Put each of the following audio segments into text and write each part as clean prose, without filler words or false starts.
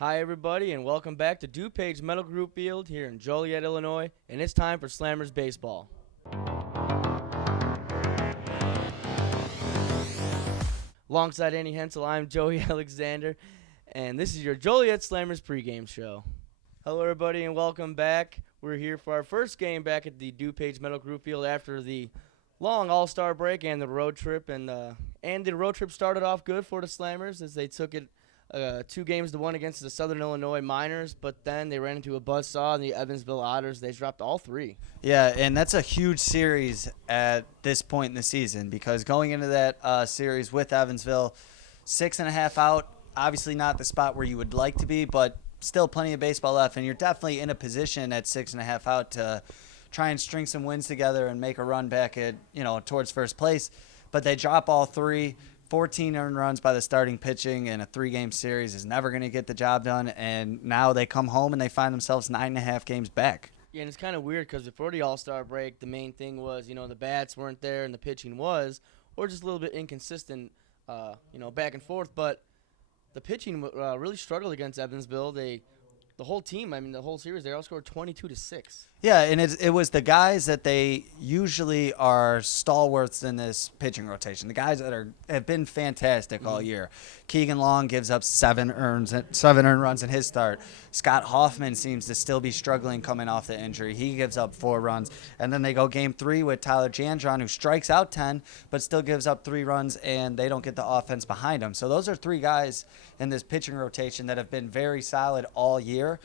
Hi, everybody, and welcome back to DuPage Medical Group Field here in Joliet, Illinois, and it's time for Slammers Baseball. Alongside Andy Hensel, I'm Joey Alexander, and this is your Joliet Slammers pregame show. Hello, everybody, and welcome back. We're here for our first game back at the DuPage Medical Group Field after the long All-Star break and the road trip, and the road trip started off good for the Slammers as they took it 2-1 against the Southern Illinois Miners, but then they ran into a buzzsaw in the Evansville Otters. They dropped all three. Yeah, and that's a huge series at this point in the season because going into that series with Evansville, 6.5 out, obviously not the spot where you would like to be, but still plenty of baseball left, and you're definitely in a position at 6.5 out to try and string some wins together and make a run back at towards first place. But they drop all three. 14 earned runs by the starting pitching in a 3-game series is never going to get the job done, and now they come home and they find themselves 9.5 games back. Yeah, and it's kind of weird because before the All-Star break, the main thing was, the bats weren't there and the pitching was, or just a little bit inconsistent, back and forth. But the pitching really struggled against Evansville. The whole team, the whole series, they all scored 22-6. Yeah, and it was the guys that they usually are stalwarts in this pitching rotation. The guys that have been fantastic all year. Keegan Long gives up 7 earned runs in his start. Scott Hoffman seems to still be struggling coming off the injury. He gives up 4 runs. And then they go game 3 with Tyler Jandron, who strikes out 10, but still gives up 3 runs, and they don't get the offense behind him. So those are 3 guys in this pitching rotation that have been very solid all year.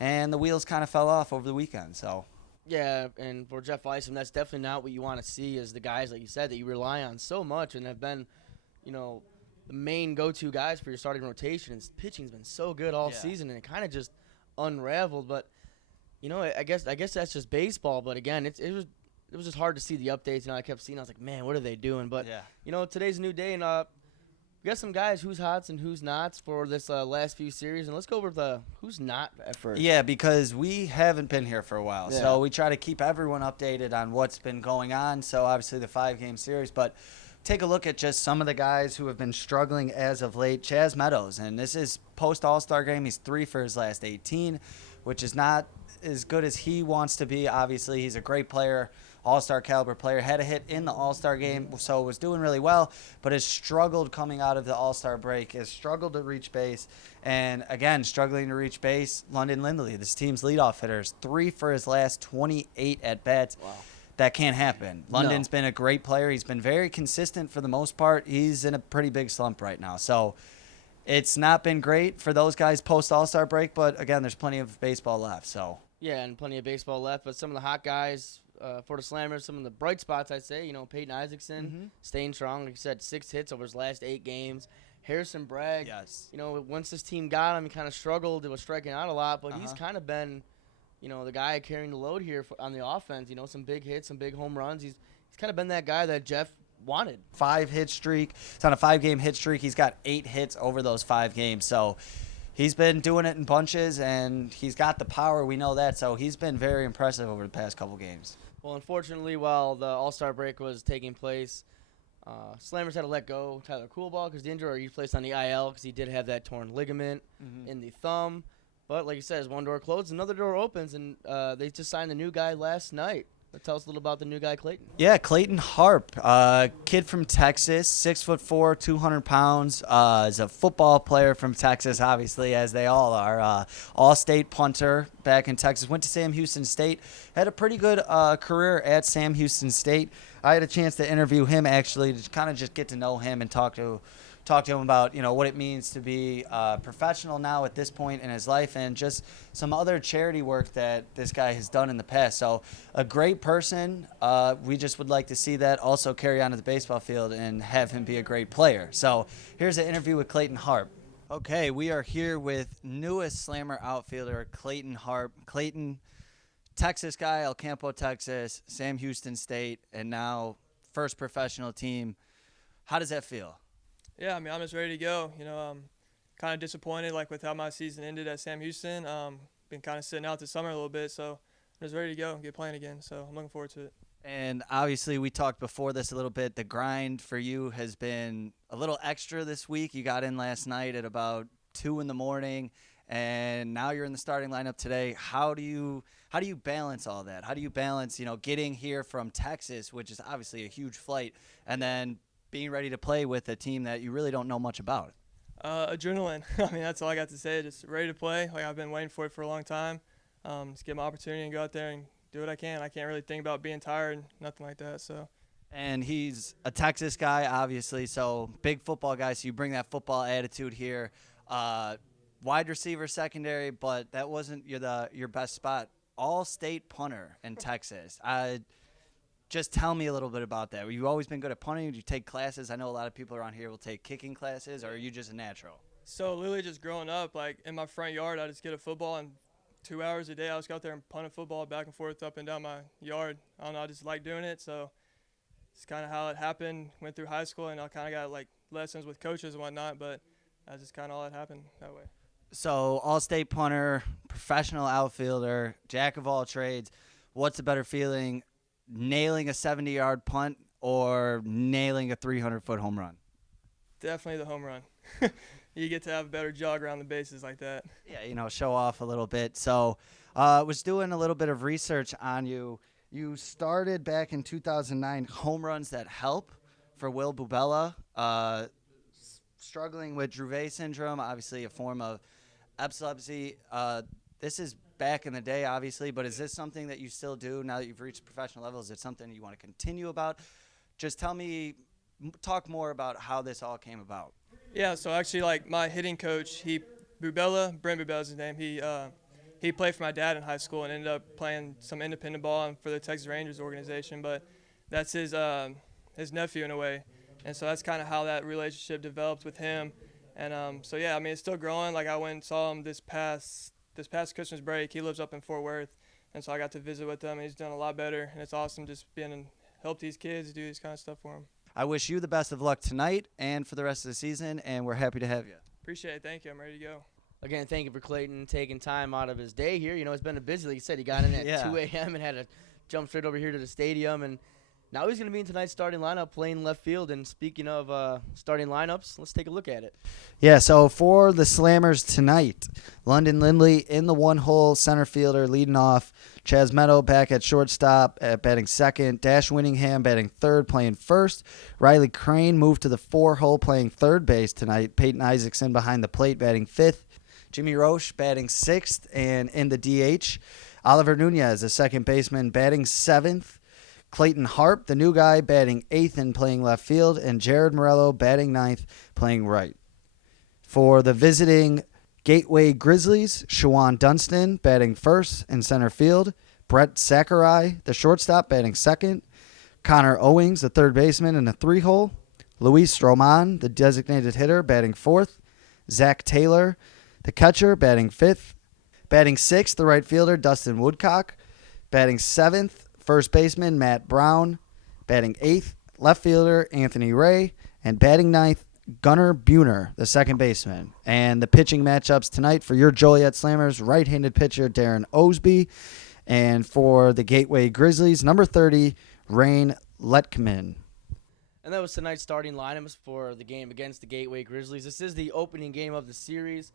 And the wheels kind of fell off over the weekend. So, yeah, and for Jeff Isom, that's definitely not what you want to see is the guys, like you said, that you rely on so much and have been, the main go-to guys for your starting rotation. And pitching's been so good all season, and it kind of just unraveled. But, I guess that's just baseball. But, again, it was just hard to see the updates. I kept seeing, I was like, man, what are they doing? But, today's a new day, and we got some guys who's hots and who's nots for this last few series, and let's go over the who's not at first. Yeah, because we haven't been here for a while, so we try to keep everyone updated on what's been going on. So obviously the 5-game series, but take a look at just some of the guys who have been struggling as of late. Chaz Meadows, and this is post All-Star game. He's 3 for his last 18, which is not as good as he wants to be. Obviously, he's a great player. All-Star caliber player, had a hit in the All-Star game, so was doing really well, but has struggled coming out of the All-Star break, has struggled to reach base, and again, struggling to reach base, London Lindley, this team's leadoff hitter, is 3 for his last 28 at-bats. Wow. That can't happen. London's been a great player. He's been very consistent for the most part. He's in a pretty big slump right now, so it's not been great for those guys post-All-Star break, but again, there's plenty of baseball left. So yeah, and plenty of baseball left, but some of the hot guys for the Slammers, some of the bright spots, I'd say, Peyton Isaacson staying strong. Like you said, 6 hits over his last 8 games. Harrison Bragg, yes. Once this team got him, he kind of struggled. It was striking out a lot, but he's kind of been, the guy carrying the load here on the offense. Some big hits, some big home runs. He's kind of been that guy that Jeff wanted. 5-hit streak. It's on a 5-game hit streak. He's got 8 hits over those 5 games. So he's been doing it in bunches, and he's got the power. We know that. So he's been very impressive over the past couple games. Well, unfortunately, while the All-Star break was taking place, Slammers had to let go Tyler Coolball because the injury, he placed on the IL because he did have that torn ligament in the thumb. But like you said, as one door closes, another door opens, and they just signed the new guy last night. Tell us a little about the new guy, Clayton. Yeah, Clayton Harp, kid from Texas, 6'4", 200 pounds. Is a football player from Texas, obviously, as they all are. All-state punter back in Texas. Went to Sam Houston State. Had a pretty good career at Sam Houston State. I had a chance to interview him, actually, to kind of just get to know him and talk to him about what it means to be a professional now at this point in his life, and just some other charity work that this guy has done in the past. So a great person. We just would like to see that also carry on to the baseball field and have him be a great player. So here's an interview with Clayton Harp. Okay, we are here with newest Slammer outfielder Clayton Harp. Clayton, Texas guy, El Campo, Texas, Sam Houston State, and now first professional team. How does that feel? Yeah, I'm just ready to go. I'm kind of disappointed, with how my season ended at Sam Houston. Been kind of sitting out this summer a little bit, so I'm just ready to go and get playing again. So I'm looking forward to it. And obviously, we talked before this a little bit. The grind for you has been a little extra this week. You got in last night at about 2 in the morning, and now you're in the starting lineup today. How do you balance all that? How do you balance, getting here from Texas, which is obviously a huge flight, and then being ready to play with a team that you really don't know much about? Adrenaline. I mean, that's all I got to say. Just ready to play. Like, I've been waiting for it for a long time. Just get my opportunity and go out there and do what I can. I can't really think about being tired, nothing like that. So. And he's a Texas guy, obviously, so big football guy, so you bring that football attitude here. Wide receiver secondary, but that wasn't your best spot. All-state punter in Texas. Just tell me a little bit about that. Have you always been good at punting? Did you take classes? I know a lot of people around here will take kicking classes, or are you just a natural? So literally just growing up, like in my front yard, I just get a football, and 2 hours a day I just go out there and punt a football back and forth up and down my yard. I don't know, I just like doing it, so it's kind of how it happened. Went through high school, and I kind of got like lessons with coaches and whatnot, but that's just kind of all that happened that way. So all-state punter, professional outfielder, jack of all trades. What's a better feeling, nailing a 70-yard punt or nailing a 300-foot home run? Definitely the home run. You get to have a better jog around the bases like that. Yeah, show off a little bit. So was doing a little bit of research on you. You started back in 2009, Home Runs That Help for Will Bubella, struggling with Dravet syndrome, obviously a form of epilepsy. This is back in the day, obviously, but is this something that you still do now that you've reached professional level? Is it something you want to continue about? Just talk more about how this all came about. Yeah, so actually, like, my hitting coach, Brent Bubella's his name, he played for my dad in high school and ended up playing some independent ball for the Texas Rangers organization, but that's his nephew in a way. And so that's kind of how that relationship developed with him. And so, yeah, I mean, it's still growing. Like, I went and saw him this past Christmas break. He lives up in Fort Worth, and so I got to visit with him, and he's done a lot better. And it's awesome just being and help these kids do this kind of stuff for them. I wish you the best of luck tonight and for the rest of the season, and we're happy to have you. Appreciate it. Thank you. I'm ready to go. Again, thank you for Clayton taking time out of his day here. It's been a busy, like you said, he got in at 2 a.m. and had to jump straight over here to the stadium. And now he's going to be in tonight's starting lineup playing left field. And speaking of starting lineups, let's take a look at it. Yeah, so for the Slammers tonight, London Lindley in the one-hole center fielder leading off. Chaz Meadow back at shortstop batting second. Dash Winningham batting third, playing first. Riley Crane moved to the four-hole playing third base tonight. Peyton Isaacson behind the plate batting fifth. Jimmy Roche batting sixth and in the DH. Oliver Nunez, the second baseman, batting seventh. Clayton Harp, the new guy, batting eighth and playing left field. And Jared Morello batting ninth, playing right. For the visiting Gateway Grizzlies, Shawan Dunston batting first in center field. Brett Sakurai, the shortstop, batting second. Connor Owings, the third baseman, in the three-hole. Luis Roman, the designated hitter, batting fourth. Zach Taylor, the catcher, batting fifth. Batting sixth, the right fielder, Dustin Woodcock. Batting seventh, first baseman, Matt Brown. Batting eighth, left fielder, Anthony Ray. And batting ninth, Gunnar Buhner, the second baseman. And the pitching matchups tonight for your Joliet Slammers, right-handed pitcher Darren Osby. And for the Gateway Grizzlies, number 30, Rain Letkman. And that was tonight's starting lineups for the game against the Gateway Grizzlies. This is the opening game of the series.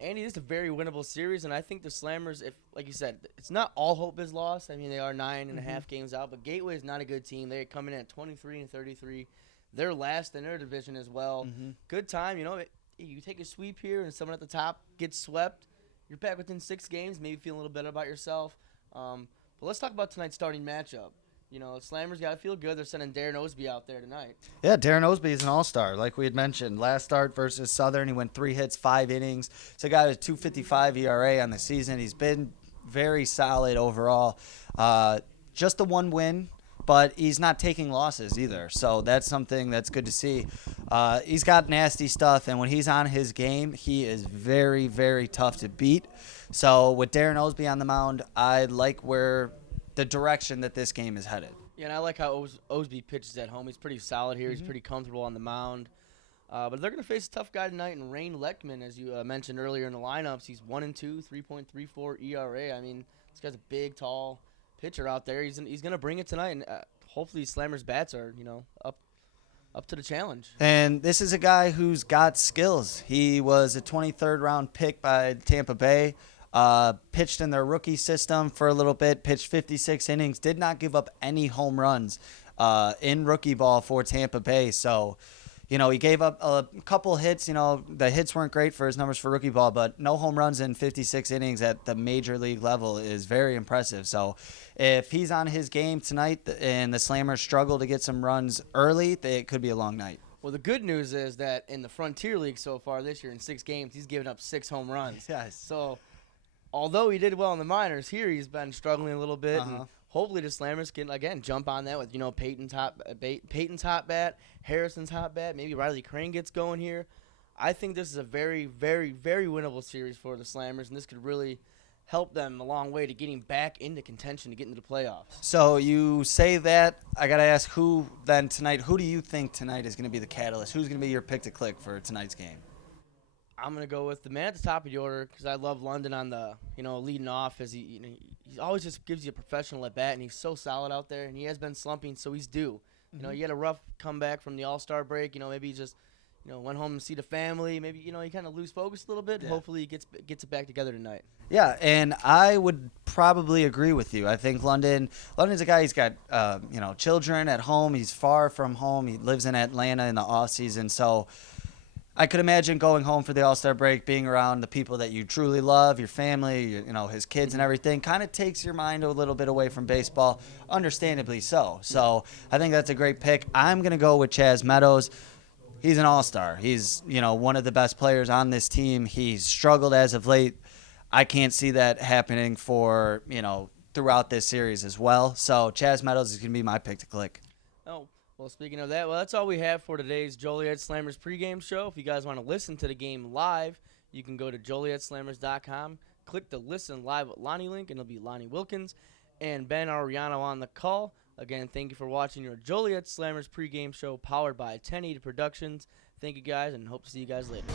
Andy, this is a very winnable series, and I think the Slammers, if, like you said, it's not all hope is lost. I mean, they are 9.5 games out, but Gateway is not a good team. They come in at 23-33. They're last in their division as well. Good time, you take a sweep here and someone at the top gets swept. You're back within 6 games, maybe feeling a little better about yourself. But let's talk about tonight's starting matchup. Slammers got to feel good. They're sending Darren Osby out there tonight. Yeah, Darren Osby is an all-star, like we had mentioned. Last start versus Southern, he went 3 hits, 5 innings. So got a 2.55 ERA on the season. He's been very solid overall. Just the one win, but he's not taking losses either. So that's something that's good to see. He's got nasty stuff, and when he's on his game, he is very, very tough to beat. So with Darren Osby on the mound, I like the direction that this game is headed. Yeah, and I like how Osby pitches at home. He's pretty solid here. He's pretty comfortable on the mound. But they're going to face a tough guy tonight in Rain Leckman, as you mentioned earlier in the lineups. He's 1-2, 3.34 ERA. I mean, this guy's a big, tall pitcher out there. He's going to bring it tonight, and hopefully Slammers' bats are, up. up to the challenge. And this is a guy who's got skills. He was a 23rd round pick by Tampa Bay. Pitched in their rookie system for a little bit, pitched 56 innings, did not give up any home runs in rookie ball for Tampa Bay. So, you know, he gave up a couple hits. You know, the hits weren't great for his numbers for rookie ball, but no home runs in 56 innings at the major league level is very impressive. So if he's on his game tonight and the Slammers struggle to get some runs early, it could be a long night. Well, the good news is that in the Frontier League so far this year, in 6 games, he's given up 6 home runs. Yes. So although he did well in the minors, here he's been struggling a little bit. And hopefully the Slammers can, again, jump on that with, you know, Peyton's hot bat, Harrison's hot bat. Maybe Riley Crane gets going here. I think this is a very, very, very winnable series for the Slammers, and this could really help them a long way to getting back into contention to get into the playoffs. So you say that. I got to ask who then tonight, who do you think tonight is going to be the catalyst? Who's going to be your pick to click for tonight's game? I'm going to go with the man at the top of the order because I love London on the, you know, leading off as he always just gives you a professional at bat, and he's so solid out there, and he has been slumping, so he's due. You know, he had a rough comeback from the All-Star break. You know, maybe he just, you know, went home and see the family. Maybe, you know, he kind of lose focus a little bit. Yeah. Hopefully he gets it back together tonight. Yeah, and I would probably agree with you. I think London's a guy, he's got, you know, children at home. He's far from home. He lives in Atlanta in the off-season, so I could imagine going home for the All-Star break, being around the people that you truly love, your family, you know, his kids and everything, kind of takes your mind a little bit away from baseball, understandably so. So I think that's a great pick. I'm going to go with Chas Meadows. He's an all-star. He's, you know, one of the best players on this team. He's struggled as of late. I can't see that happening for, you know, throughout this series as well. So Chas Meadows is going to be my pick to click. Oh. Well, speaking of that, that's all we have for today's Joliet Slammers pregame show. If you guys want to listen to the game live, you can go to JolietSlammers.com, click the Listen Live with Lonnie link, and it'll be Lonnie Wilkins and Ben Ariano on the call. Again, thank you for watching your Joliet Slammers pregame show powered by 1080 Productions. Thank you guys, and hope to see you guys later.